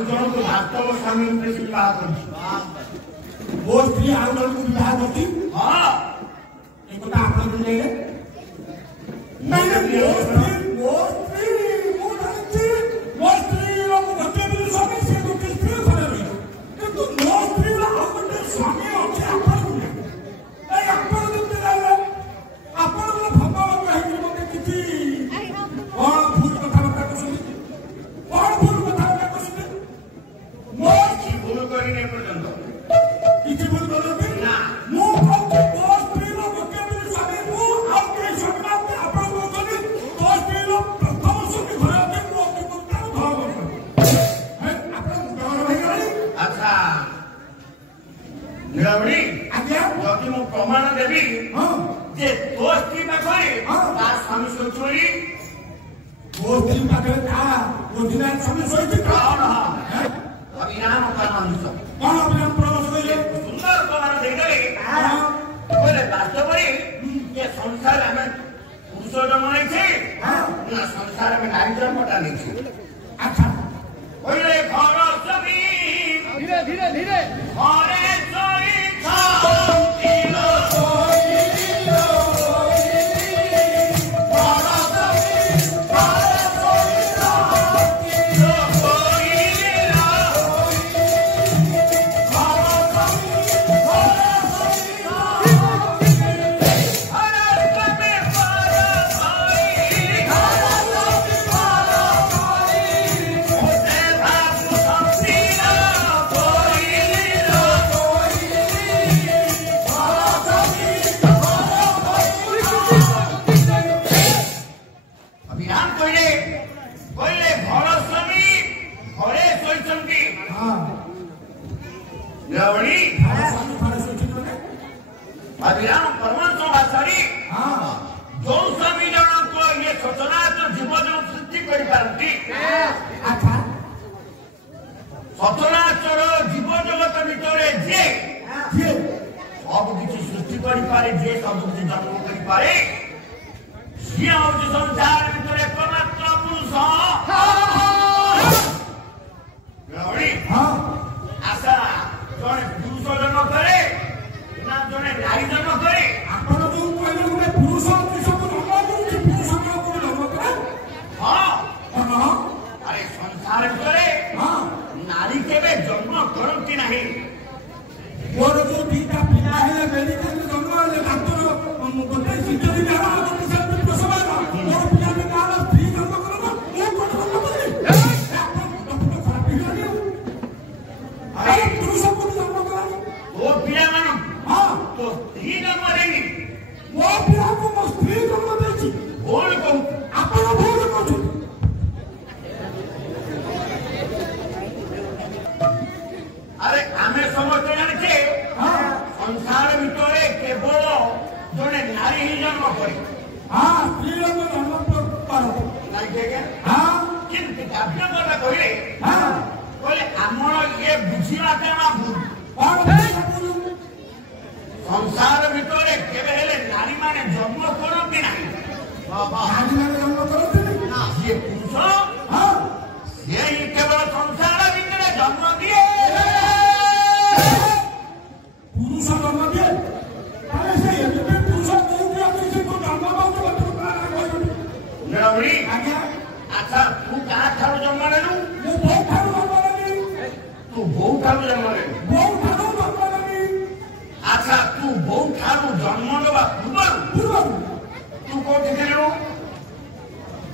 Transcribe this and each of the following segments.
ଆଉ ଜଣକୁ ବାସ୍ତବ ସ୍ୱାମୀ ରୂପେ ସେ ବିବାହ କରିଛି। ମୋ ସ୍ତ୍ରୀ ଆଉ ଜଣକୁ ବିବାହ କରିଛି। ହଁ ଏ କଥା ଆପଣ ବୁଝେଇଲେ। ନାଇଁ ମୋ ସ୍ତ୍ରୀ ମୁଁ ଜାଣିଛି ମୋ ସ୍ତ୍ରୀର ଗୋଟିଏ ବୋଲି ସ୍ୱାମୀ ସେ ଗୋଟିଏ ସ୍ତ୍ରୀ ଘରେ ରହିବ, କିନ୍ତୁ ମୋ ସ୍ତ୍ରୀର ଆଉ ଗୋଟେ ସ୍ୱାମୀ ଅଛି ଆପଣ ବୁଝେଇଲେ। ଏଇ ଆପଣ ଯେମିତି ରହିଲେ ଆପଣଙ୍କର ଭଗବାନ କହିକି ମତେ କିଛି କଣ ଭୁଲ କଥାବାର୍ତ୍ତା କରୁଛନ୍ତି, କଣ ଭୁଲ କଥାବାର୍ତ୍ତା କରୁଛନ୍ତି? ମୋ କିଛି ଭୁଲ କରିନି ପର୍ଯ୍ୟନ୍ତ କିଛି ଭୁଲ କରୁଛନ୍ତି ନା। ମୁଁ କହୁଛି ମୋ ସ୍ତ୍ରୀର ଗୋଟିଏ ବୋଲି ସ୍ୱାମୀ ମୁଁ ଆଉ କେହି ସ୍ୱାମୀ ନାହାନ୍ତି। ଆପଣ କହୁଛନ୍ତି ମୋ ସ୍ତ୍ରୀର ପ୍ରଥମ ସ୍ୱାମୀ ଘରେ ଅଛି ମୁଁ ଅତିମୁକ୍ତାର ଧଳ କରୁଛନ୍ତି। ଆପଣ ମୁଣ୍ଡ ହେଇଗଲାଣି। ଆଚ୍ଛା ନୀଳମଣି, ଆଜ୍ଞା ଯଦି ମୁଁ ପ୍ରମାଣ ଦେବି ଯେ ତୋ ସ୍ତ୍ରୀ ପାଖରେ ତା ସ୍ୱାମୀ ଶୋଇଛି ବୋଲି, ମୋ ସ୍ତ୍ରୀ ପାଖରେ ତା ଓରିଜିନାଲ ସ୍ୱାମୀ ଶୋଇଛି କଣ ଅଭିରାମ ପରାମର୍ଶ କଣ ଅଭିରାମ ପରାମର୍ଶ କହିଲେ ସୁନ୍ଦର ପ୍ରମାଣ ଦେଇଦେଲେ କହିଲେ ବାସ୍ତବରେ ଯେ ସଂସାର ଆମେ ପୁରୁଷ ଜନ୍ମ ନେଇଛେ ନା ସଂସାର ଆମେ ନାରୀ ଜନ୍ମଟା ନେଇଛେ। ଆଚ୍ଛା କହିଲେ ଘର ସ୍ୱାମୀ ଧୀରେ ଧୀରେ ଧୀରେ ଘରେ ସଚରାଚର ଜୀବ ଜଗତ ଭିତରେ ଯିଏ ସବୁ କିଛି ସୃଷ୍ଟି କରିପାରେ, ଯିଏ ସବୁ କିଛି ଜନ୍ମ କରିପାରେ, ସିଏ ହଉଛି ସଂସାର ଭିତରେ ଏକମାତ୍ର ପୁରୁଷ। ଆଶା ଜଣେ ପୁରୁଷ ଜନ୍ମ କରେ ନା ଜଣେ ନାରୀ ଜନ୍ମ କରେ? ଆପଣ ଯୋଉ କହିଲେ ଗୋଟେ ପୁରୁଷ ପୁରୁଷକୁ ଜନ୍ମ କରୁଛି, ପୁରୁଷ ଜନ୍ମ କରେ। ହଁ ଆରେ ସଂସାର ଭିତରେ ନାରୀ କେବେ ଜନ୍ମ କରନ୍ତି ନାହିଁ। ମୋର ଯୋଉ ଦିଟା ପିଲା ହେଲେ ମେଡିକାଲରେ ଜନ୍ମ ହେଲେ ଡାକ୍ତର ଗୋଟେ ଶିକ୍ଷକ ପ୍ରସବ ହେଲା, ମୋର ପିଲା ବି ତାର ସ୍ତ୍ରୀ ଜନ୍ମ କରବ, ମୁଁ କଣ ଜନ୍ମ କରିବି? ଖରାପ ହେଇଗଲାଣି। ପୁରୁଷ କୋଉଠି ଜନ୍ମ କଲାଣି? ମୋ ପିଲାମାନଙ୍କୁ ତୋ ସ୍ତ୍ରୀ ଜନ୍ମ ଦେଇନି। ମୋ ପିଲାକୁ ମୋ ସ୍ତ୍ରୀ ଜନ୍ମ ଦେଇଛି। ଭୁଲ କହୁଛୁ ଆପଣ, ଭୁଲ କହୁଛନ୍ତି। ଆରେ ଆମେ ସମସ୍ତେ ଜାଣିଛେ ସଂସାର ଭିତରେ କେବଳ ଜଣେ ନାରୀ ହିଁ ଜନ୍ମ କରେ। ସ୍ତ୍ରୀ ଜନ୍ମ କିନ୍ତୁ କାବ୍ୟ କଥା କହିଲେ କହିଲେ ଆମର ଇଏ ବୁଝିବା କାରଣ ଭୁଲ। ସଂସାର ଭିତରେ କେବେ ହେଲେ ନାରୀ ମାନେ ଜନ୍ମ କରନ୍ତି ନାହିଁ। ଜନ୍ମ କରନ୍ତି ନା, ସିଏ ପୁରୁଷ ସିଏ ହିଁ କେବଳ ସଂସାର ଭିତରେ ଜନ୍ମ ଦିଏ। ପୁରୁଷ ଜନ୍ମ ଦିଏ ତାହେଲେ ସେ ଏବେ ପୁରୁଷ କୋଉଠି ଅଛି? ସେ କୋଉ ଜନ୍ମ ନୀଳମଣି, ଆଜ୍ଞା ଆଚ୍ଛା ତୁ କାହା ଠାରୁ ଜନ୍ମ ନେଲୁ? ମୁଁ ବୋଉ ଠାରୁ ଜନ୍ମ ନେଲି। ତୁ ବୋଉ ଠାରୁ ଜନ୍ମ ନେଲୁ? ବୋଉ ଠାରୁ ଜନ୍ମ ନେଲି। ଆଚ୍ଛା ତୁ ବୋଉ ଠାରୁ ଜନ୍ମ ନେବା ପୂର୍ବରୁ ତୁ କୋଉଠି ଥିଲୁ?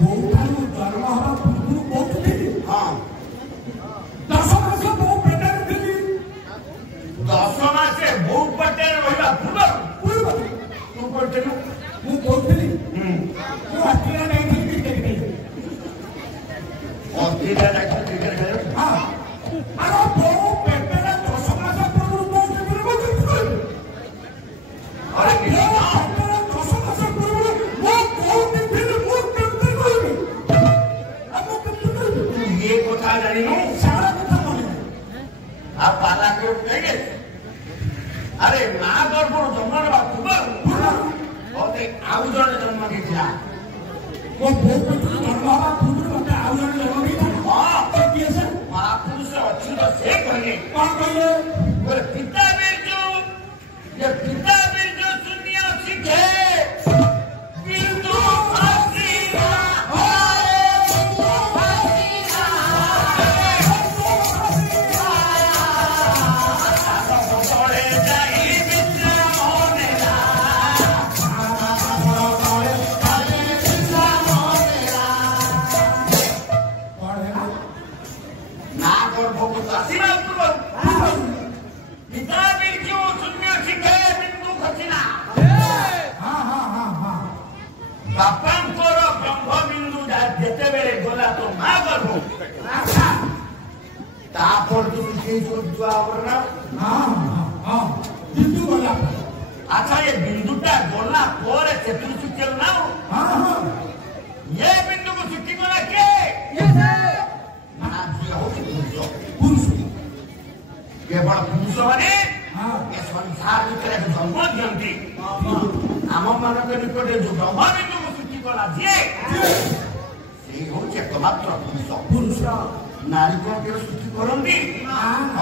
ବୋଉ ଠାରୁ ଜନ୍ମ ହେବା ପୂର୍ବରୁ କୋଉଠି ଥିଲି? 10 ମାସ ବୋଉ ପେଟରେ ଥିଲି। 10 ମାସେ ବୋଉ ପେଟରେ ରହିବା ପୂର୍ବରୁ ତୁ କୋଉଠି? ମୁଁ କହୁଥିଲି ମୁଁ ଅଷ୍ଟ୍ରେଲିଆ ଯାଇଥିଲି କ୍ରିକେଟ ଖେଳି। ଅଷ୍ଟ୍ରେଲିଆ ଯାଇଥିଲି କ୍ରିକେଟ ଖେଳି? ଆରେ ବୋଉ ପେଟରେ 10 ମାସ ପୂର୍ବରୁ କୋଉଠି ଥିଲି? ମୁଁ କେମିତି କହିବି? ଆରେ ପେଟରେ 10 ମାସ ପୂର୍ବରୁ ମୁଁ କୋଉଠି ଥିଲି? ମୁଁ କେମିତି କହିବି? ମୁଁ କେମିତି କହିବି? ତୁ ଏ କଥା ଜାଣିନୁ? ସାରା କଥା ମନେ ଆଉ ପାଲା କରି କହିଲେ ଆରେ ମା ଗର୍ଭରୁ ଜନ୍ମ ନେବା ପୂର୍ବରୁ ଆଉ ଜଣେ ଜନ୍ମ ଦେଇଥିଲା। ମୋ ବୋଉ ପେଟରୁ ଜନ୍ମ ହେବା ପୂର୍ବରୁ ମତେ ଆଉ ଜଣେ ଜନ୍ମ ଦେଇଥିଲା। ମହାପୁରୁଷ से कहले कौन कहले बोले पिता बिरजू ये पिता बिरजू सुनिया सीखे बिरजू हसीना बापांकर ब्रह्मबिंदु जिते बेले गला तो माँ गर्भ तापर तू आवरणा बिंदु गला अच्छा ये बिंदुटा गला पर चतुर्सूचल ना ये बिंदु को छुट्टी गला के पुरुष केवल पुरुष माने संसार भितर जन्म दियंती आम मानक निकटे जो ब्रह्मबिंदु को छुट्टी गला जे से होचे एकमात्र पुरुष नारी को के सृष्टि करंती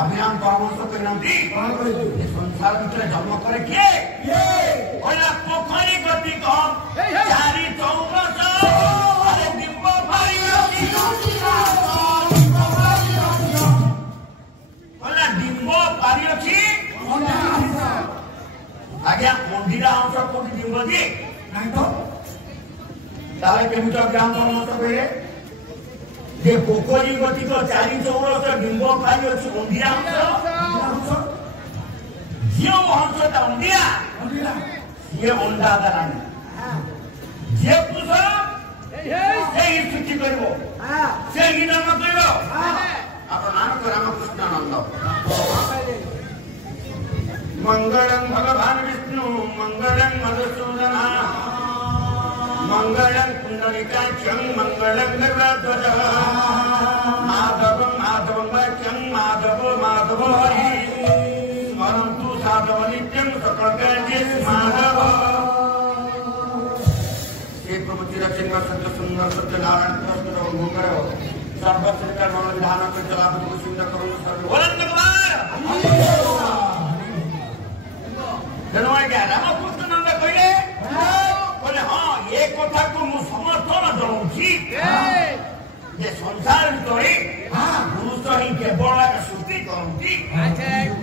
अभियान परामर्श करंती संसार भितर जन्म करे के ओला पोखरी गति कम चारि चौरस अरे दिव्य भारी ओला दिव्य भारी अछि आज्ञा मंदिरा अंश कोटी दिव्य जी नहीं तो ताले केमिटा ग्राम परामर्श करे जे पोखरी गति को चारि चौरस दिव्य भारी अछि मंदिरा अंश जो अंश ता मंदिरा ये अंडा दारानी जे पुरुष से ही छुट्टी करबो से ही नाम करबो आपन नाम को रामकृष्णानंद मंगलम भगवान विष्णु मंगलम मधुसूदन मंगलम पुंडरीकाक्षं मंगलम गरुड़ध्वज माधव माधव वाक्यं माधव माधव हरि स्मरन्तु साधव नित्यं सकलकार्ये माधव श्री प्रभुति रचना सत्य सुंदर सत्यनारायण कृष्ण मंगल सर्वश्रेष्ठ मन विधान कर चलापति को सुंदर करुण सर्व वरद भगवान जनवाय क्या रामकृष्ण नंद कहले बोले हाँ ये कथा को मु समर्थन दउछि जे संसार भितरे पुरुष ही केवल सृष्टि करती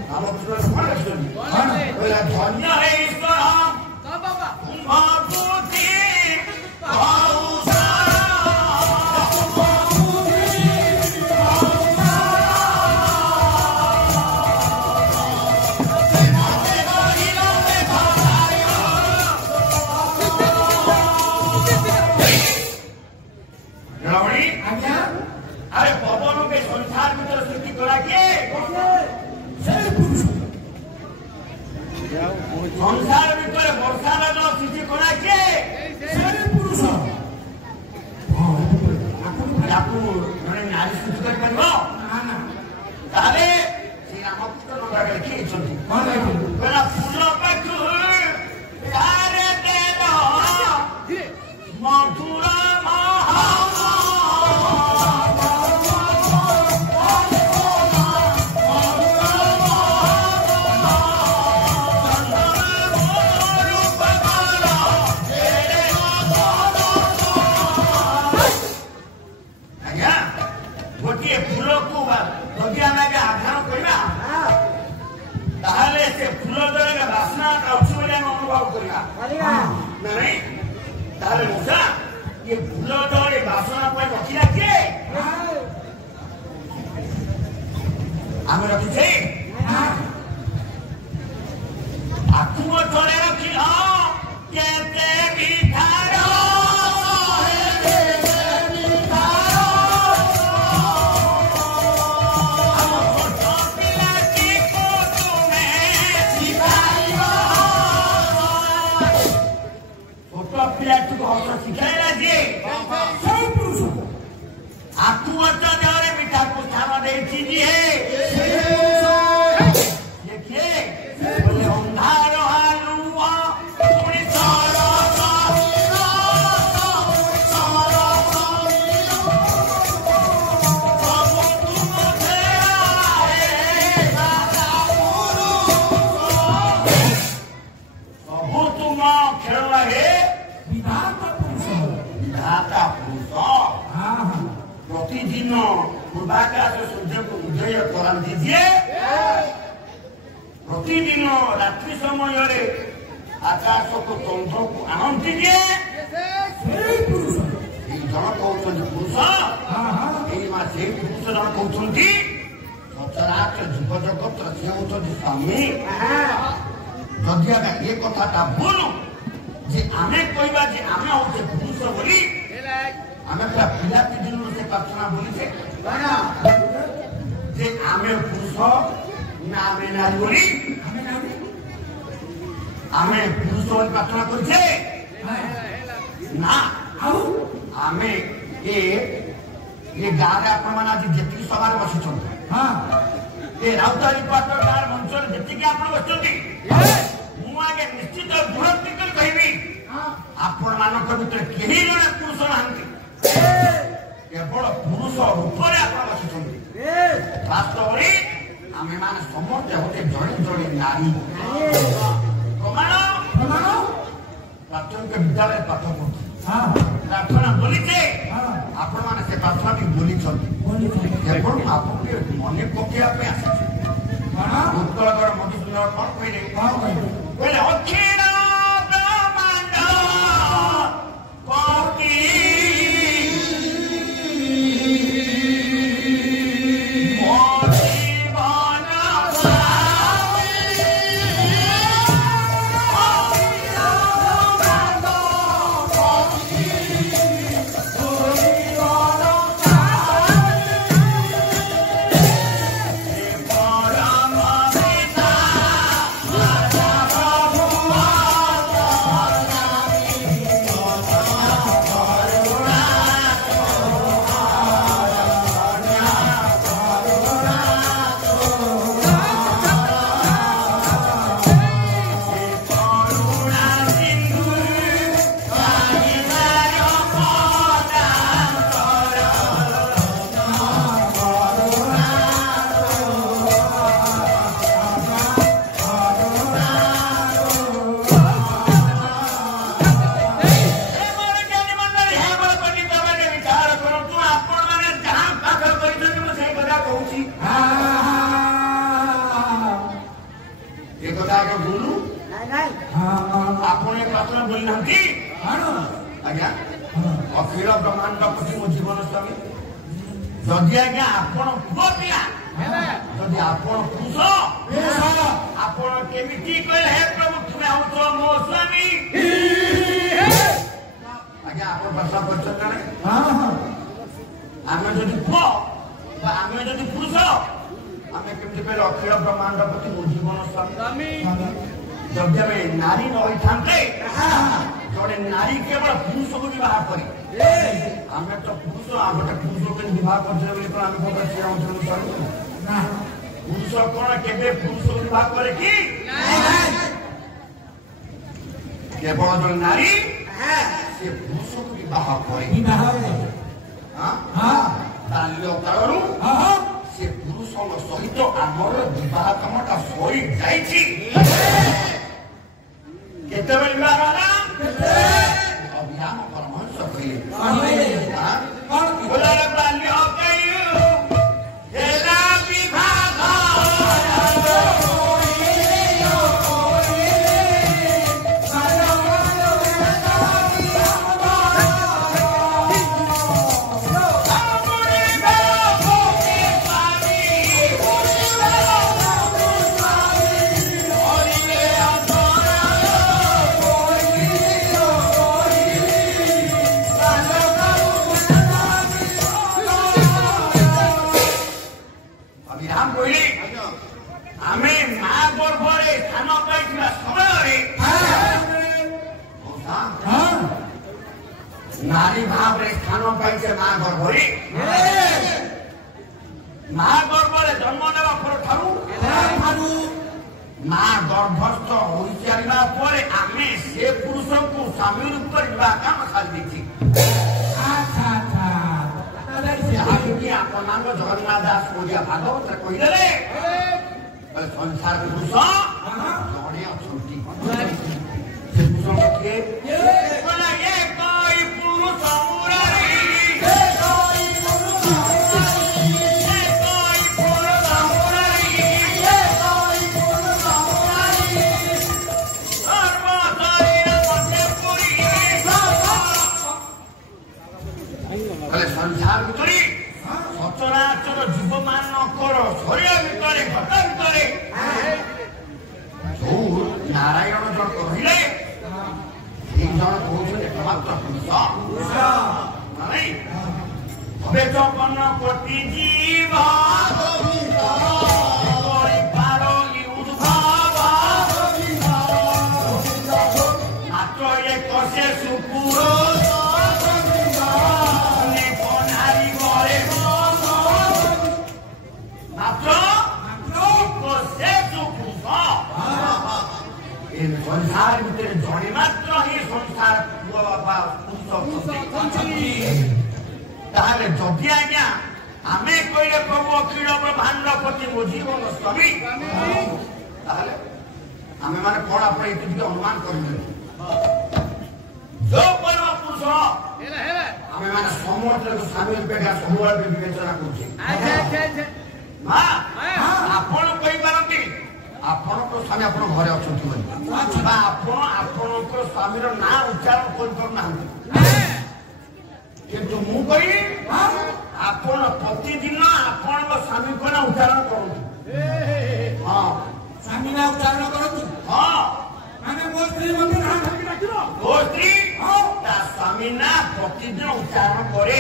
रामकृष्ण कहले बोले धन्य है ईश्वर महाभूति अरे पवन के संसार में तो सृष्टि करा के संसार में तो वर्षा जल सृष्टि करा के पुरुष आपको नारी सृष्टि कर पारिबो ताले श्री रामकृष्ण नगर के छथि बड़ा फूल पाखु तारे देव मधुरा नहीं ताले मुसा ये फूल दौड़े बासना पर रखिला के आमे रखी छे आकुओ थोड़े रखी केते मिठारो मीठा को खाना दे दीजिए देखिए बोले अंधार हालुआ प्रतिदिन पूर्वाकाश सूर्य को उदय करा दीजिए प्रतिदिन रात्रि समय आकाश को चंद्र को आनंद दीजिए जन कहते पुरुष से पुरुष जन कहते सचराचर जीव जगत सी होती स्वामी जदि आगे ये कथा भूल जे आमे कहवा जे आमे होते पुरुष बोली आमे पूरा पिलाती दिन से प्रार्थना बोली जे आमे पुरुष ना आमे नारी बोली आमे पुरुष बोली प्रार्थना करछे ना आमे ये गाँव आपण मैंने आज जी सभा बसी राउतारी पाट गाँव मंचल जी आप बस मुझे निश्चित दृढ़ कहबी आपण मान भर कहीं जड़े पुरुष ना केवल पुरुष रूप बसी वास्तव आम मैंने समस्ते गोटे जड़े जड़े नारी प्रमाण प्राथमिक विद्यालय पाठ पढ़ुचे प्रार्थना बोलीचे आपण मैंने से प्रार्थना भी बोली केवल आपको मन पकड़ा उत्कलगढ़ मधुसूदन कौन कहले अखिल ब्रह्मांड पति अखिल ब्रह्मांड पति मो जीवन स्वामी जदि आज्ञा आपण पुओ पिला जदि आपण पुरुष आपण केमिति कहले हे प्रभु तुमे हो मो स्वामी आज्ञा आपण भाषा पचन ना आमे जदि पुओ आमे जदि पुरुष आमे केमिति कहले अखिल ब्रह्मांड पति मो जीवन स्वामी जदि आमे नारी न होइथांते जड़े नारी केवल पुरुष को विवाह करी आम तो पुरुष गोटे पुरुष को विवाह कर पुरुष कौन के पुरुष को विवाह करे कि केवल जो नारी से पुरुष को विवाह करे बाल्य काल से पुरुष सहित आमर विवाह कामटा सरी जाते विवाह अभियान परमहंस नारी भाव स्थान पाई माँ गर्भरी माँ गर्भ जन्म नेवा माँ गर्भस्थ हो सारे आम से पुरुष को स्वामी रूप काम सारी जगन्नाथ दास ओडिया भागवत कहीदे संसार पुरुष जड़े अच्छा କହିଲେ এই ଜଣ କହୁଛନ୍ତି ଏକମାତ୍ର ପୁରୁଷ ନାଇଁ હવે તો କନ କୋଟି ଜୀବ କରିପାର ଉଦ୍ଭାବ ମାତ୍ର ଏକ ସେ ସୁପୁର ନାରୀ ଘରେ ମାତ୍ର ସେ ସୁପୁରୁଷ संसार भितर जड़े मात्र ही संसार पुआ बापा जदि आज्ञा आम कहले प्रभु अखिल ब्रह्मांड प्रति मो जीवन स्वामी आम मैंने कौन आप अनुमान कर जो परम पुरुष आम मैंने समस्त स्वामी अपेक्षा सब विवेचना करते ଆପଣଙ୍କ ସ୍ୱାମୀ ଆପଣ ଘରେ ଅଛନ୍ତି ବୋଲି ବା ଆପଣଙ୍କ ସ୍ୱାମୀର ନାଁ ଉଚ୍ଚାରଣ କରିପାରୁନାହାନ୍ତି କିନ୍ତୁ ମୁଁ କହିବି ଆପଣ ପ୍ରତିଦିନ ଆପଣଙ୍କ ସ୍ୱାମୀଙ୍କ ନାଁ ଉଚ୍ଚାରଣ କରନ୍ତୁ ହଁ ସ୍ୱାମୀ ନାଁ ଉଚ୍ଚାରଣ କରନ୍ତୁ ହଁ ମାନେ ମୋ ସ୍ତ୍ରୀ ମୋତେ ନାଁ ଧରିକି ଡାକିବ ମୋ ସ୍ତ୍ରୀ ତା ସ୍ୱାମୀ ନାଁ ପ୍ରତିଦିନ ଉଚ୍ଚାରଣ କରେ